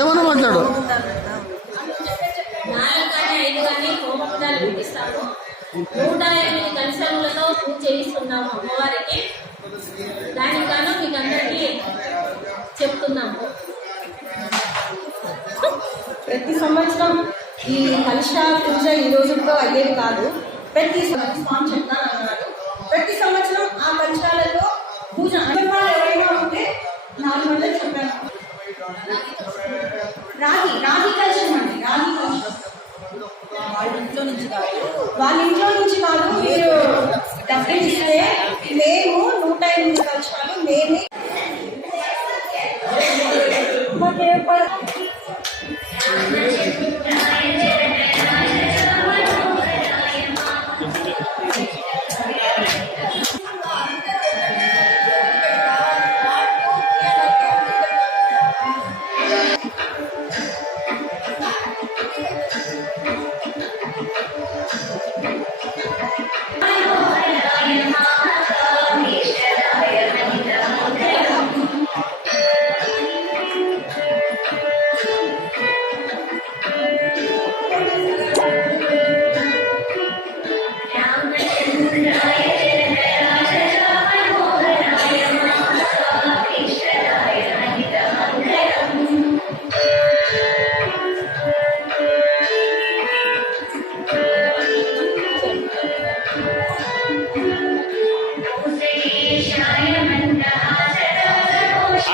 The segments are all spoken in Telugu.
ఏమన్నా మాట్లాడు. 4 కానీ 5 కానీ హోమకుండాలు పెట్టిస్తాము. 108 కలశాలతో పూజ చేయిస్తున్నాము అమ్మవారికి. దానికి గాను మీకు అందరికీ చెప్తున్నాము. ప్రతి సంవత్సరం ఈ కలశ పూజ ఈ రోజుతో అయ్యేది కాదు. ప్రతి స్వామి చెప్తానన్నారు. ప్రతి సంవత్సరం ఆ కలశాలలో పూజ ఎవరైనా ఉంటే 4 మంది చెప్పాను. రాగి కలశం అండి, రాగి కలశం వాళ్ళ ఇంట్లో నుంచి కాదు. మీరు డబ్బులు ఇస్తే మేము 108 కలశాలు మేమే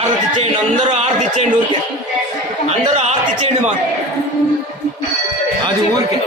ఆరతి ఇచ్చేయండి, అందరూ ఆరతి ఇచ్చేయండి. ఊరికే అందరూ ఆరతి ఇచ్చేయండి మాకు, అది ఊరికే.